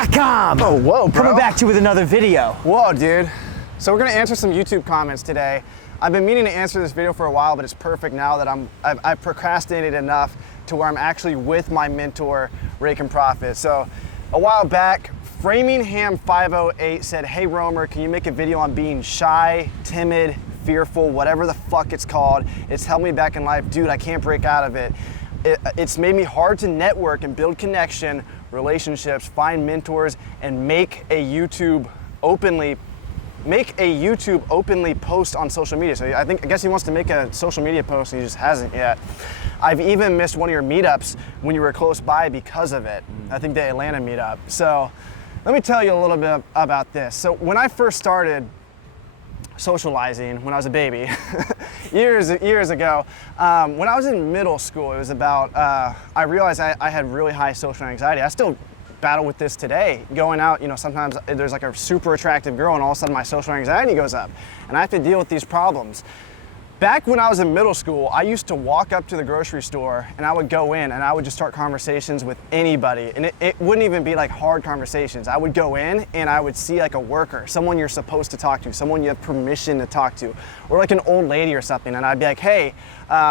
ScoutIQ.com. Oh, whoa, bro. Coming back to you with another video. Whoa, dude. So we're gonna answer some YouTube comments today. I've been meaning to answer this video for a while, but it's perfect now that I've procrastinated enough to where I'm actually with my mentor, Rake and Profit. So a while back, Framingham508 said, hey Romer, can you make a video on being shy, timid, fearful, whatever the fuck it's called? It's held me back in life. Dude, I can't break out of it. It's made me hard to network and build connection, relationships, find mentors, and make a YouTube openly post on social media. So I guess he wants to make a social media post and he just hasn't yet. I've even missed one of your meetups when you were close by because of it. I think the Atlanta meetup. So let me tell you a little bit about this. So when I first started socializing, when I was a baby, years ago, when I was in middle school, it was about, I realized I had really high social anxiety. I still battle with this today. Going out, sometimes there's like a super attractive girl and all of a sudden my social anxiety goes up and I have to deal with these problems. Back when I was in middle school, I used to walk up to the grocery store and I would go in and I would just start conversations with anybody. And it wouldn't even be like hard conversations. I would go in and I would see like a worker, someone you're supposed to talk to, someone you have permission to talk to, or like an old lady or something. And I'd be like, hey,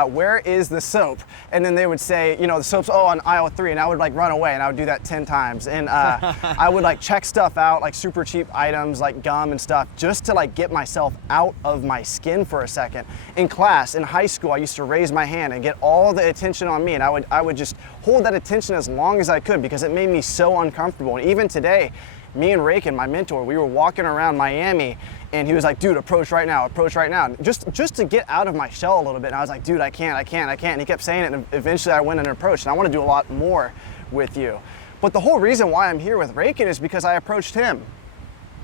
where is the soap? And then they would say, the soap's on aisle 3, and I would like run away and I would do that 10 times. And I would like check stuff out, like super cheap items like gum and stuff, just to like get myself out of my skin for a second. In class, in high school, I used to raise my hand and get all the attention on me, and I would just hold that attention as long as I could because it made me so uncomfortable. And even today, me and Rake, my mentor, we were walking around Miami and he was like, dude, approach right now, just to get out of my shell a little bit. And I was like, dude, I can't. And he kept saying it, and eventually I went and approached, and I want to do a lot more with you. But the whole reason why I'm here with Rake is because I approached him.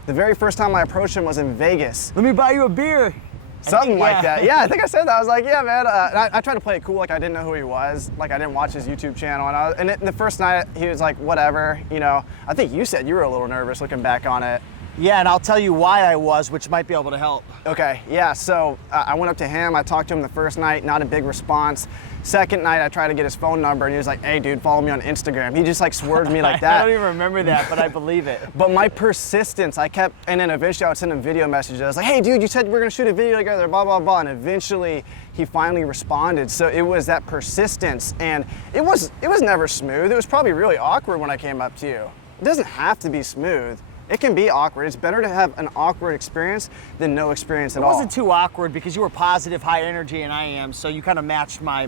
The very first time I approached him was in Vegas. Let me buy you a beer. Something like that. Yeah, I think I said that. I was like, yeah, man. I tried to play it cool, like I didn't know who he was. Like I didn't watch his YouTube channel. And the first night, he was like, whatever. I think you said you were a little nervous looking back on it. Yeah, and I'll tell you why I was, which might be able to help. Okay, yeah, so I went up to him. I talked to him the first night, not a big response. Second night, I tried to get his phone number, and he was like, hey, dude, follow me on Instagram. He just like swerved me like that. I don't even remember that, but I believe it. But my persistence, and then eventually I would send him video messages. I was like, hey, dude, you said we're gonna shoot a video together, blah, blah, blah. And eventually, he finally responded. So it was that persistence, and it was never smooth. It was probably really awkward when I came up to you. It doesn't have to be smooth. It can be awkward. It's better to have an awkward experience than no experience at all. It wasn't too awkward because you were positive, high energy, and I am, so you kind of matched my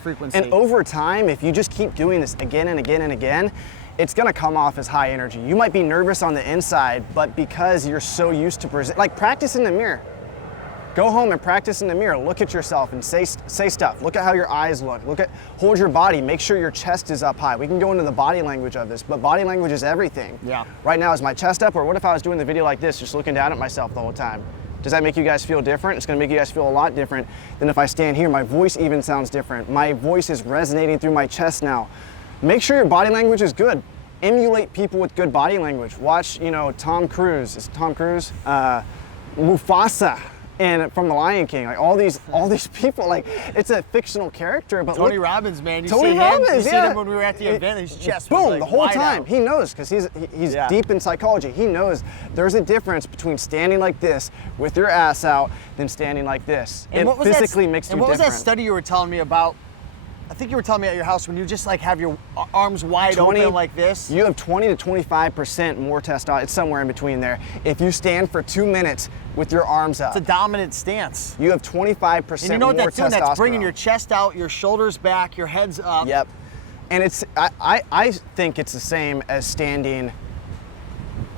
frequency. And over time, if you just keep doing this again and again and again, it's gonna come off as high energy. You might be nervous on the inside, but because you're so used to like practice in the mirror. Go home and practice in the mirror. Look at yourself and say stuff. Look at how your eyes look. Hold your body. Make sure your chest is up high. We can go into the body language of this, but body language is everything. Yeah. Right now, is my chest up, or what if I was doing the video like this, just looking down at myself the whole time? Does that make you guys feel different? It's gonna make you guys feel a lot different than if I stand here. My voice even sounds different. My voice is resonating through my chest now. Make sure your body language is good. Emulate people with good body language. Watch, Tom Cruise. Is it Tom Cruise? Mufasa. And from The Lion King, like all these people, like it's a fictional character, but Tony Robbins, man, you see him when we were at the event, his chest was boom, like the whole wide time. out. He knows because he's deep in psychology. He knows there's a difference between standing like this with your ass out than standing like this. And it physically makes you different. And what was that study you were telling me about? I think you were telling me at your house when you just like have your arms wide open like this. You have 20 to 25% more testosterone. It's somewhere in between there. If you stand for 2 minutes with your arms up. It's a dominant stance. You have 25% more testosterone. And you know what that's doing? That's bringing your chest out, your shoulders back, your head's up. Yep. And I think it's the same as standing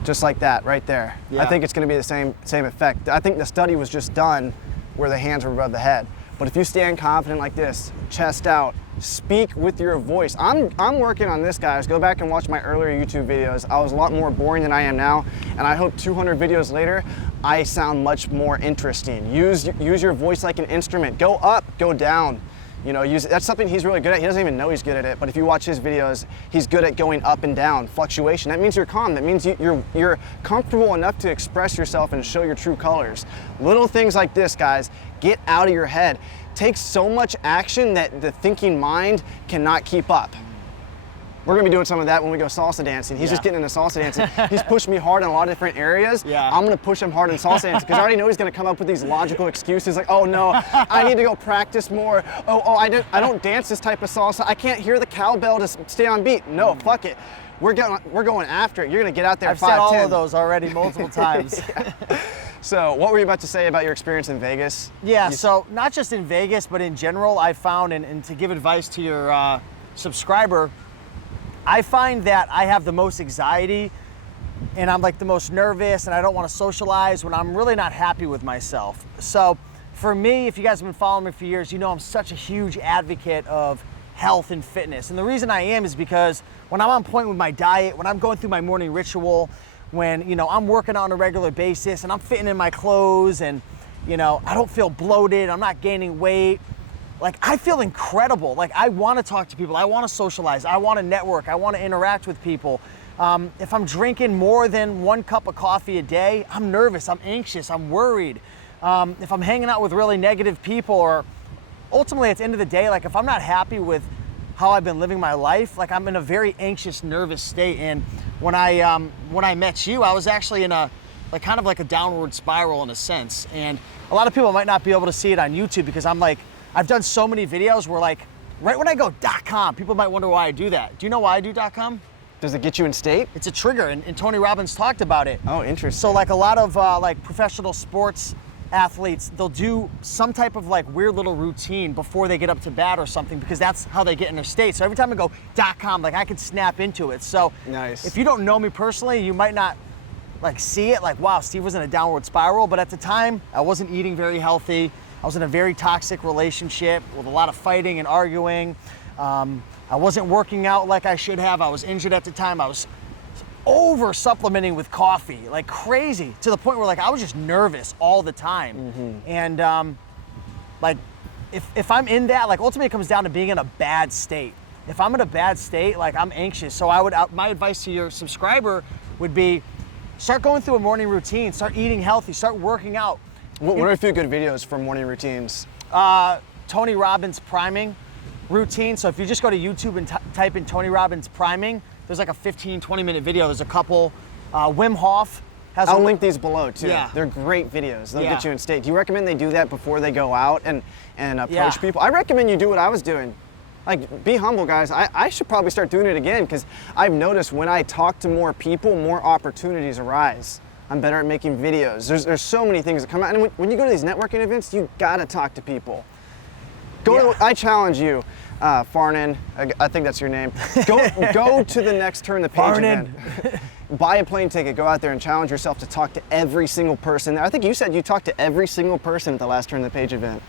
just like that right there. Yeah. I think it's going to be the same effect. I think the study was just done where the hands were above the head. But if you stand confident like this, chest out, speak with your voice. I'm working on this, guys. Go back and watch my earlier YouTube videos. I was a lot more boring than I am now, and I hope 200 videos later, I sound much more interesting. Use your voice like an instrument. Go up, go down. That's something he's really good at. He doesn't even know he's good at it, but if you watch his videos, he's good at going up and down, fluctuation. That means you're calm. That means you're comfortable enough to express yourself and show your true colors. Little things like this, guys, get out of your head. Take so much action that the thinking mind cannot keep up. We're gonna be doing some of that when we go salsa dancing. He's just getting into salsa dancing. He's pushed me hard in a lot of different areas. Yeah. I'm gonna push him hard in salsa dancing because I already know he's gonna come up with these logical excuses like, oh no, I need to go practice more. Oh, I don't dance this type of salsa. I can't hear the cowbell to stay on beat. No, fuck it. We're going after it. You're gonna get out there at 5'10". I've said all of those already multiple times. So what were you about to say about your experience in Vegas? Yeah, so not just in Vegas, but in general, I found, and to give advice to your subscriber, I find that I have the most anxiety and I'm like the most nervous and I don't want to socialize when I'm really not happy with myself. So for me, if you guys have been following me for years, you know I'm such a huge advocate of health and fitness. And the reason I am is because when I'm on point with my diet, when I'm going through my morning ritual, when, you know, I'm working on a regular basis and I'm fitting in my clothes and, you know, I don't feel bloated, I'm not gaining weight. Like, I feel incredible. Like, I want to talk to people, I want to socialize, I want to network, I want to interact with people. If I'm drinking more than 1 cup of coffee a day, I'm nervous, I'm anxious, I'm worried. If I'm hanging out with really negative people, or ultimately at the end of the day, like if I'm not happy with how I've been living my life, like I'm in a very anxious, nervous state. And when I met you, I was actually in a kind of like a downward spiral in a sense. And a lot of people might not be able to see it on YouTube because I've done so many videos where like, right when I go .com, people might wonder why I do that. Do you know why I do .com? Does it get you in state? It's a trigger, and Tony Robbins talked about it. Oh, interesting. So like a lot of like professional sports athletes, they'll do some type of like weird little routine before they get up to bat or something because that's how they get in their state. So every time I go .com, like I can snap into it. So nice. If you don't know me personally, you might not like see it like, wow, Steve was in a downward spiral. But at the time, I wasn't eating very healthy. I was in a very toxic relationship with a lot of fighting and arguing. I wasn't working out like I should have. I was injured at the time. I was over supplementing with coffee, like crazy, to the point where like I was just nervous all the time. Mm-hmm. And like if I'm in that, like ultimately it comes down to being in a bad state. If I'm in a bad state, like I'm anxious. So my advice to your subscriber would be start going through a morning routine, start eating healthy, start working out. What are a few good videos for morning routines? Tony Robbins priming routine. So if you just go to YouTube and type in Tony Robbins priming, there's like a 15-20 minute video. There's a couple. Wim Hof has I'll link these below too. Yeah. They're great videos. They'll get you in state. Do you recommend they do that before they go out and approach people? I recommend you do what I was doing. Like, be humble, guys. I should probably start doing it again because I've noticed when I talk to more people, more opportunities arise. I'm better at making videos. There's so many things that come out. And when you go to these networking events, you gotta talk to people. I challenge you, Farnan, I think that's your name. Go to the next Turn the Page event. Buy a plane ticket, go out there and challenge yourself to talk to every single person. I think you said you talked to every single person at the last Turn the Page event.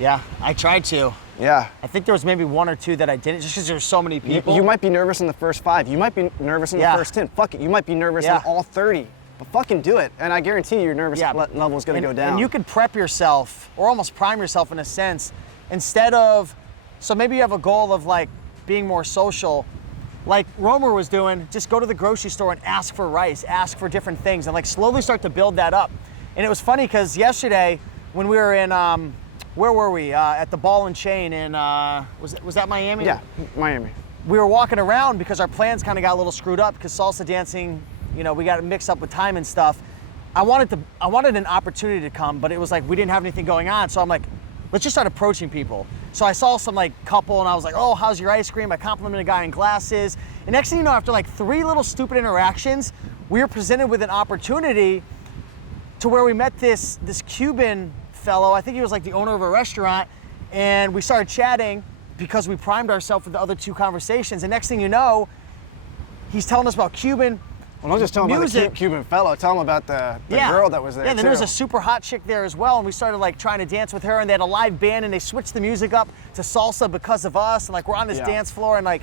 Yeah, I tried to. Yeah. I think there was maybe 1 or 2 that I didn't, just because there's so many people. You might be nervous in the first 5. You might be nervous in the first 10. Fuck it, you might be nervous in all 30. But fucking do it, and I guarantee you your nervous level is gonna go down. And you could prep yourself, or almost prime yourself in a sense, instead of, so maybe you have a goal of like being more social, like Romer was doing, just go to the grocery store and ask for rice, ask for different things, and like slowly start to build that up. And it was funny because yesterday when we were in, where were we? At the Ball and Chain in, was that Miami? Yeah, Miami. We were walking around because our plans kind of got a little screwed up because salsa dancing, you know, we got it mixed up with time and stuff. I wanted an opportunity to come, but it was like we didn't have anything going on. So I'm like, let's just start approaching people. So I saw some like couple and I was like, oh, how's your ice cream? I complimented a guy in glasses. And next thing you know, after like 3 little stupid interactions, we were presented with an opportunity to where we met this Cuban fellow. I think he was like the owner of a restaurant. And we started chatting because we primed ourselves with the other 2 conversations. And next thing you know, he's telling us about Cuban. Well, don't just tell him about the Cuban fellow. Tell him about the girl that was there. Yeah, then there was a super hot chick there as well, and we started like trying to dance with her, and they had a live band, and they switched the music up to salsa because of us, and like we're on this dance floor, and like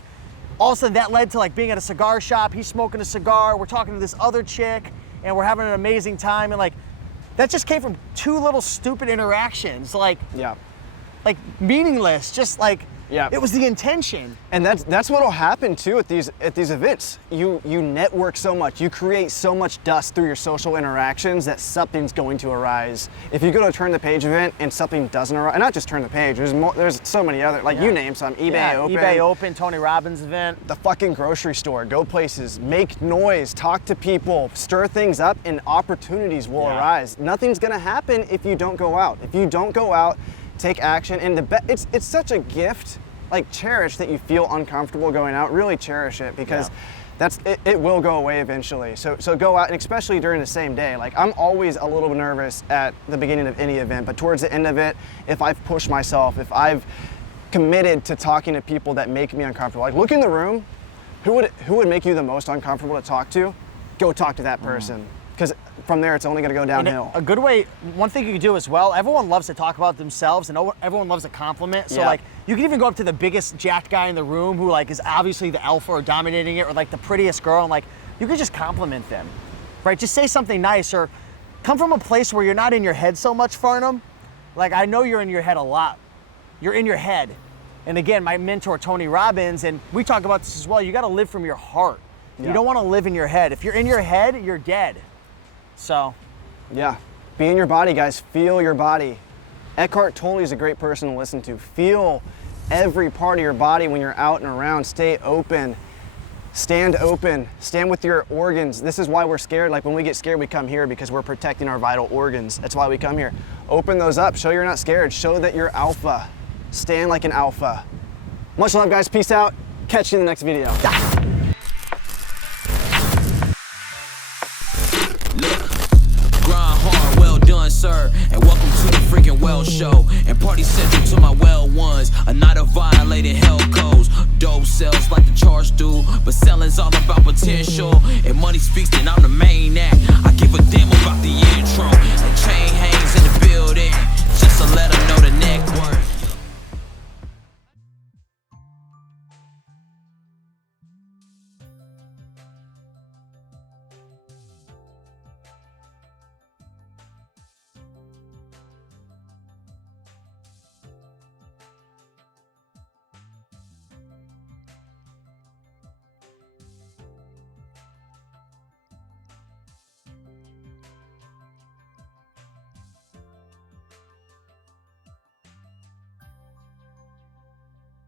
all of a sudden that led to like being at a cigar shop. He's smoking a cigar. We're talking to this other chick, and we're having an amazing time, and like that just came from 2 little stupid interactions, like meaningless, just like Yeah. It was the intention. And that's what'll happen too at these events. You network so much, you create so much dust through your social interactions that something's going to arise. If you go to a Turn the Page event and something doesn't arise, and not just Turn the Page, there's so many other, like you name some, eBay Open, Tony Robbins event. the fucking grocery store, go places, make noise, talk to people, stir things up, and opportunities will arise. Nothing's gonna happen if you don't go out. If you don't go out, take action, and it's such a gift. Like, cherish that you feel uncomfortable going out. Really cherish it, because it will go away eventually. So go out, and especially during the same day. Like, I'm always a little nervous at the beginning of any event, but towards the end of it, if I've pushed myself, if I've committed to talking to people that make me uncomfortable, like, look in the room, who would make you the most uncomfortable to talk to? Go talk to that person, because from there it's only going to go downhill. A good way, one thing you can do as well, everyone loves to talk about themselves and everyone loves a compliment. So like, you can even go up to the biggest jacked guy in the room who like is obviously the alpha or dominating it, or like the prettiest girl, and like, you can just compliment them, right? Just say something nice, or come from a place where you're not in your head so much, Farnham. Like, I know you're in your head a lot. You're in your head. And again, my mentor, Tony Robbins, and we talk about this as well, you gotta live from your heart. You don't wanna live in your head. If you're in your head, you're dead. So. Yeah, be in your body, guys. Feel your body. Eckhart Tolle is a great person to listen to. Feel every part of your body when you're out and around. Stay open. Stand open. Stand with your organs. This is why we're scared. Like, when we get scared, we come here because we're protecting our vital organs. That's why we come here. Open those up. Show you're not scared. Show that you're alpha. Stand like an alpha. Much love, guys. Peace out. Catch you in the next video. Sir, and welcome to the freaking well show, and party central to my well ones. A night of violated hell codes. Dope sells like the charge do, but selling's all about potential, and money speaks, then I'm the main act. I give a damn about the intro, and chain hangs in the building just to let them know the neck work.